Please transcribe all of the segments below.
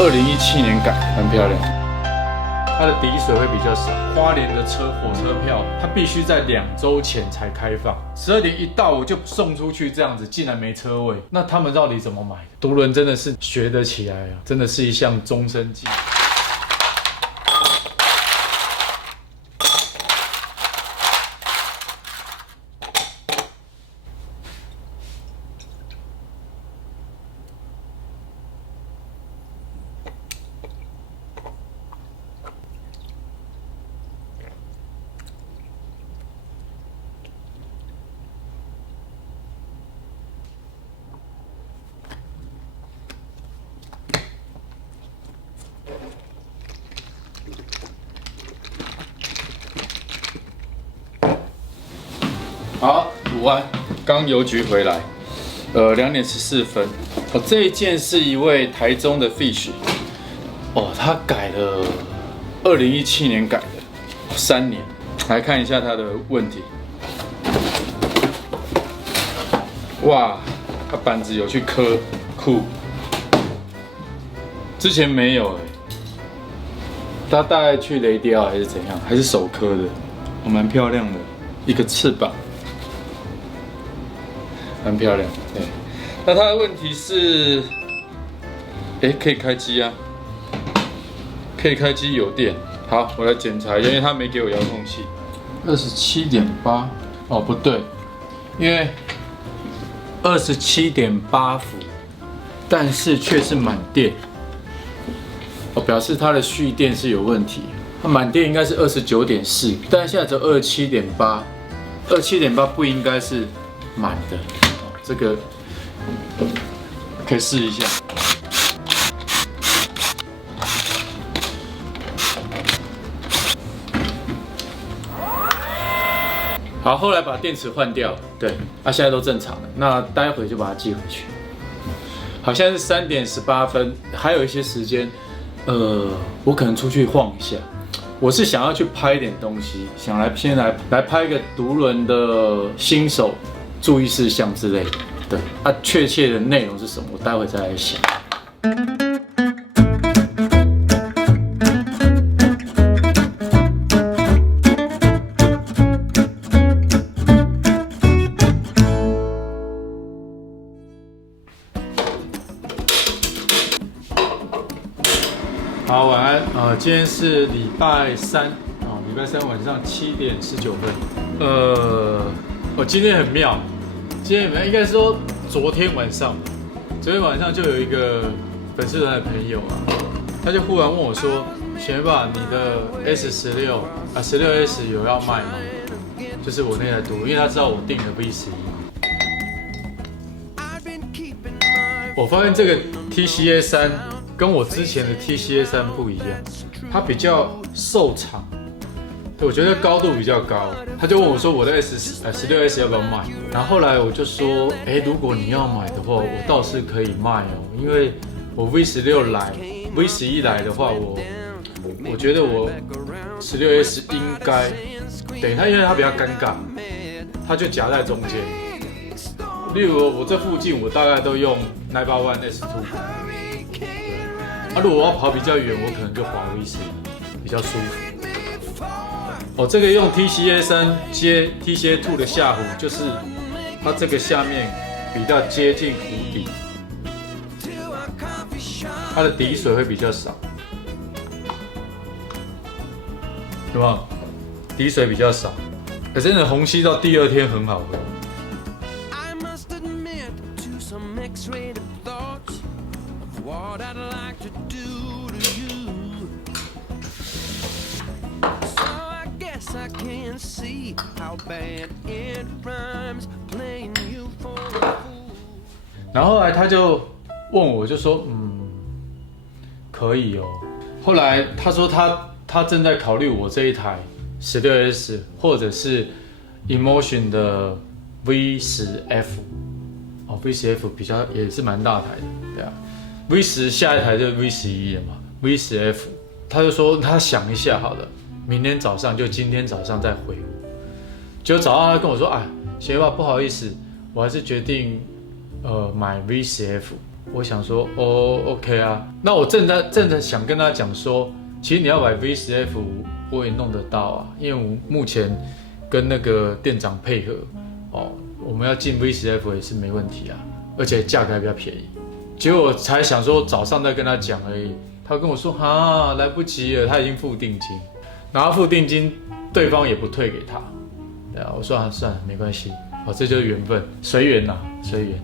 2017年改，很漂亮。它的底水会比较少。花莲的火车票，它必须在2周前才开放。12点一到我就送出去，这样子竟然没车位，那他们到底怎么买？独轮真的是学得起来啊，真的是一项终身技。好，午安，刚邮局回来，2点14分。这一件是一位台中的 Fish， 他改了2017年改的，3年。来看一下他的问题。哇，他板子有去刻，酷。之前没有他大概去雷雕还是怎样，还是手刻的，蛮漂亮的，一个翅膀。很漂亮，对。那它的问题是，可以开机啊，可以开机有电。好，我来检查一下，因为它没给我遥控器。27.8，不对，因为27.8伏，但是却是满电，表示它的蓄电是有问题。它满电应该是29.4，但现在只有27.8，27.8不应该是满的。这个可以试一下。好，后来把电池换掉，对，现在都正常了。那待会就把它寄回去。好，现在是3点18分，还有一些时间，我可能出去晃一下。我是想要去拍一点东西，先来拍一个独轮的新手注意事项之类的，对，确切的内容是什么，我待会再来想。好，晚安。今天是礼拜三，礼拜三晚上7点19分。今天很妙。应该说昨天晚上就有一个粉丝团的朋友他就忽然问我说：“贤爸，你的 S16 有要卖吗？”就是我那台独，因为他知道我订了 V11。我发现这个 TCA 3跟我之前的 TCA 3不一样，它比较瘦长。我觉得高度比较高，他就问我说：“我的16S 要不要卖？”然后后来我就说：“如果你要买的话，我倒是可以卖哦，因为我 V16 来 ，V11 来的话，我觉得我16S 应该，等它，因为它比较尴尬，它就夹在中间。例如我这附近，我大概都用981 S2，如果我要跑比较远，我可能就滑 V11，比较舒服。”这个用 TCA 3接 TCA 2的下壶，就是它这个下面比较接近壶底，它的底水会比较少，有没有？底水比较少，真的虹吸到第2天很好喝。然后后来他就问我，就说可以哦。后来他说他正在考虑我这一台16S 或者是 Emotion 的 V10F V10F 比较也是蛮大台的，对啊。V10下一台就是 V11了嘛 ，V10F 他就说他想一下好了，明天早上就今天早上再回我。结果早上他跟我说：“贤爸，不好意思，我还是决定买 V10F。” 我想说OK 啊，那我正在想跟他讲说，其实你要买 V10F 我也弄得到啊，因为我目前跟那个店长配合我们要进 V10F 也是没问题啊，而且价格还比较便宜。结果我才想说早上再跟他讲而已，他跟我说来不及了，他已经付定金，然后付定金对方也不退给他，对啊，我说算了没关系，这就是缘分，随缘啦，随缘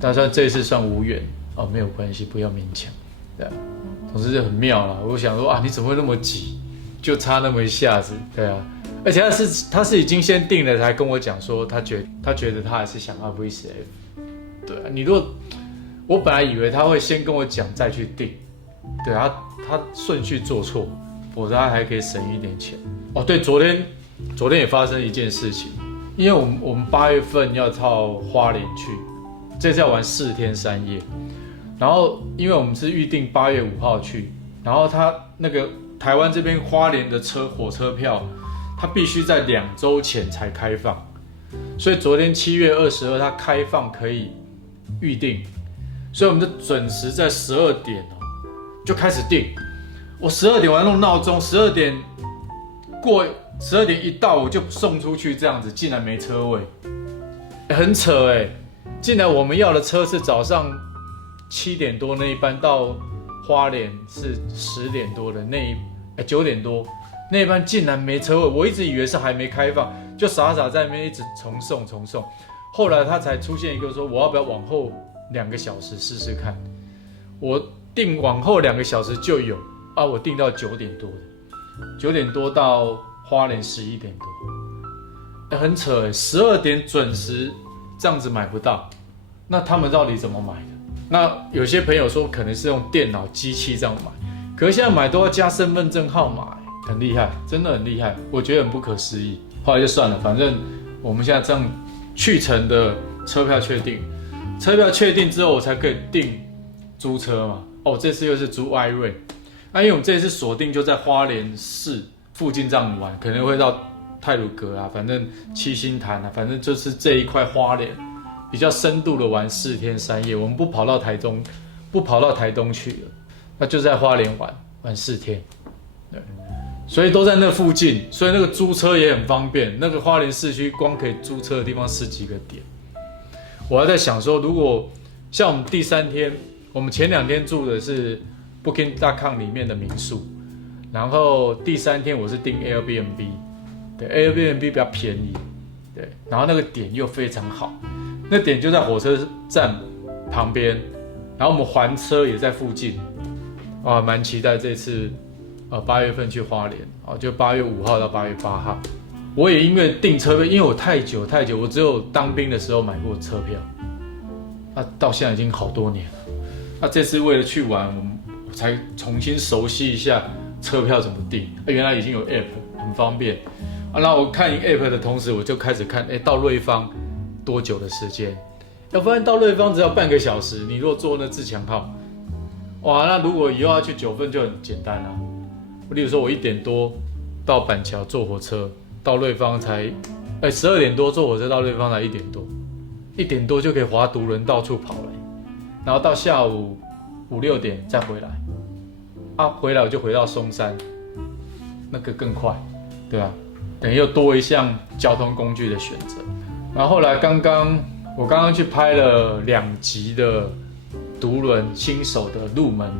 但是这一次算无缘没有关系，不要勉强，对啊，总之就很妙啦。我想说你怎么会那么急，就差那么一下子，对啊，而且他是已经先定了才跟我讲说他觉得他还是想要 V10F， 对啊，你如果我本来以为他会先跟我讲再去订，对啊，他顺序做错，否则他还可以省一点钱。对，昨天也发生一件事情，因为我们8月份要到花莲去，这次要玩4天3夜，然后因为我们是预定8月5号去，然后他那个台湾这边花莲的火车票，他必须在2周前才开放，所以昨天7月22他开放可以预定。所以我们就准时在12点就开始订。我12点我要弄闹钟，12点一到我就送出去，这样子竟然没车位，很扯竟然我们要的车是早上7点多那一班到花莲是10点多的9点多那一班竟然没车位，我一直以为是还没开放，就傻在那边一直重送。后来他才出现一个说我要不要往后2个小时试试看，我订往后2个小时就有我订到9点多的，9点多到花莲11点多，很扯12点准时这样子买不到，那他们到底怎么买的？那有些朋友说可能是用电脑机器这样买，可是现在买都要加身份证号码，很厉害，真的很厉害，我觉得很不可思议。后来就算了，反正我们现在这样去程的车票确定。车票确定之后，我才可以订租车嘛。这次又是租艾瑞，因为我们这次锁定就在花莲市附近这样玩，可能会到太鲁阁反正七星潭反正就是这一块花莲比较深度的玩4天3夜。我们不跑到台东去了，那就在花莲玩4天，对，所以都在那附近，所以那个租车也很方便。那个花莲市区光可以租车的地方10几个点。我还在想说，如果像我们第3天，我们前2天住的是 Booking.com 里面的民宿，然后第3天我是订 Airbnb， 对 ，Airbnb 比较便宜，对，然后那个点又非常好，那点就在火车站旁边，然后我们还车也在附近，蛮期待这次8月份去花莲，就8月5号到8月8号。我也因为订车票，因为我太久，我只有当兵的时候买过车票，到现在已经好多年了。那这次为了去玩，我才重新熟悉一下车票怎么订。原来已经有 App， 很方便。那我看 App 的同时，我就开始看，到瑞芳多久的时间？要发现到瑞芳只要半个小时。你如果坐那自强号，那如果以后要去9份就很简单啦。例如说，我1点多到板桥坐火车。到瑞芳才，12点多坐火车到瑞芳才1点多，1点多就可以滑独轮到处跑了，然后到下午5、6点再回来，回来我就回到松山，那个更快，对吧？等于又多一项交通工具的选择。然后后来我刚刚去拍了2集的独轮新手的入门，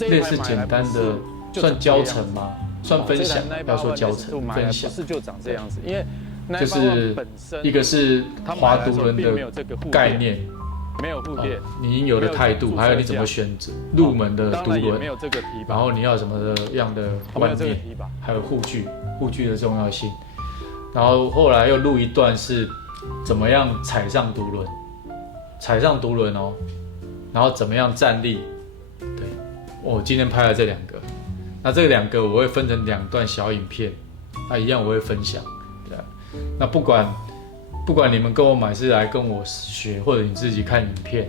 类似简单的算教程吗？算分享，不要说教程，分享。不是就长这样子，因为就是一个是滑独轮的概念，没有护垫，你应有的态度，还有你怎么选择入门的独轮，然后你要什么样的观念，还有护具的重要性。然后后来又录一段是怎么样踩上独轮然后怎么样站立。对，我今天拍了这2个。那这2个我会分成2段小影片，一样我会分享，对啊。那不管你们跟我买是来跟我学，或者你自己看影片，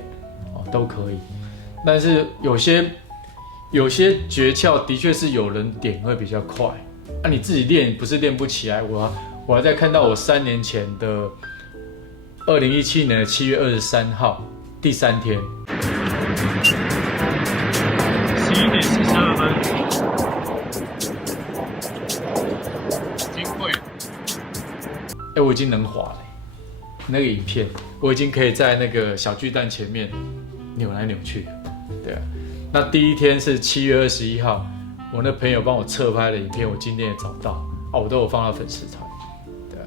都可以。但是有些诀窍的确是有人点会比较快，你自己练不是练不起来。我还在看到我3年前的2017年的7月23号第3天。我已经能滑了，那个影片我已经可以在那个小巨蛋前面扭来扭去了，对啊。那第一天是7月21号，我那朋友帮我侧拍的影片，我今天也找到我都有放到粉丝团，对啊。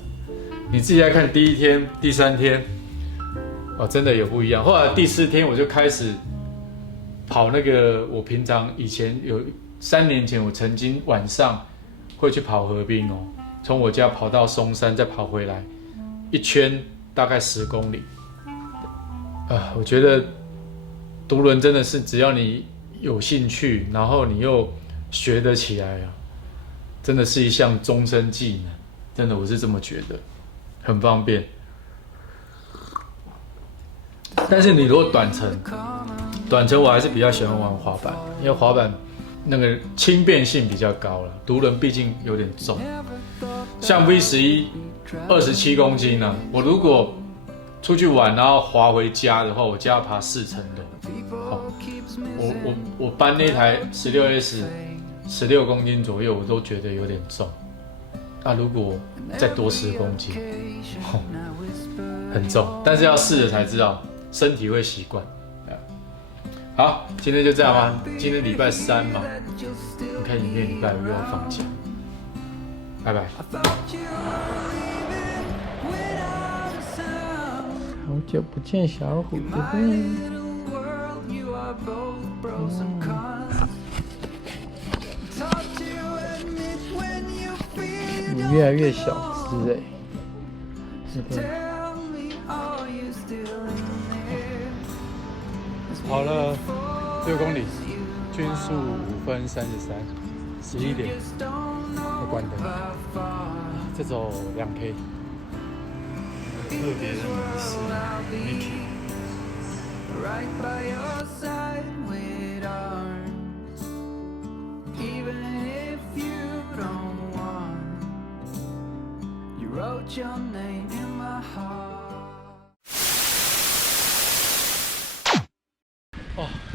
你自己来看第一天、第3天，真的有不一样。后来第4天我就开始跑那个，我平常以前有3年前，我曾经晚上会去跑河滨哦，从我家跑到松山，再跑回来，一圈大概10公里。我觉得独轮真的是只要你有兴趣，然后你又学得起来啊，真的是一项终身技能。真的，我是这么觉得，很方便。但是你如果短程我还是比较喜欢玩滑板，因为滑板那个轻便性比较高了，独轮毕竟有点重。像 V11 27公斤啊，我如果出去玩然后滑回家的话，我家要爬4层楼。我搬那台 16S 16公斤左右，我都觉得有点重。如果再多10公斤，很重。但是要试了才知道，身体会习惯。好，今天就这样吧。今天礼拜3嘛，你看影片礼拜5又要放假，拜拜。好久不见，小虎子。你越来越小只哎。跑了6公里，均速5分33，11点要关灯，这走2K。特别的名是 Mickey。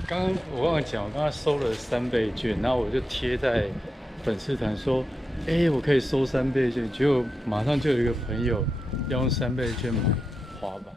刚刚我忘了讲，我刚刚收了3倍券，然后我就贴在粉丝团说，我可以收3倍券，结果马上就有一个朋友要用3倍券买滑板。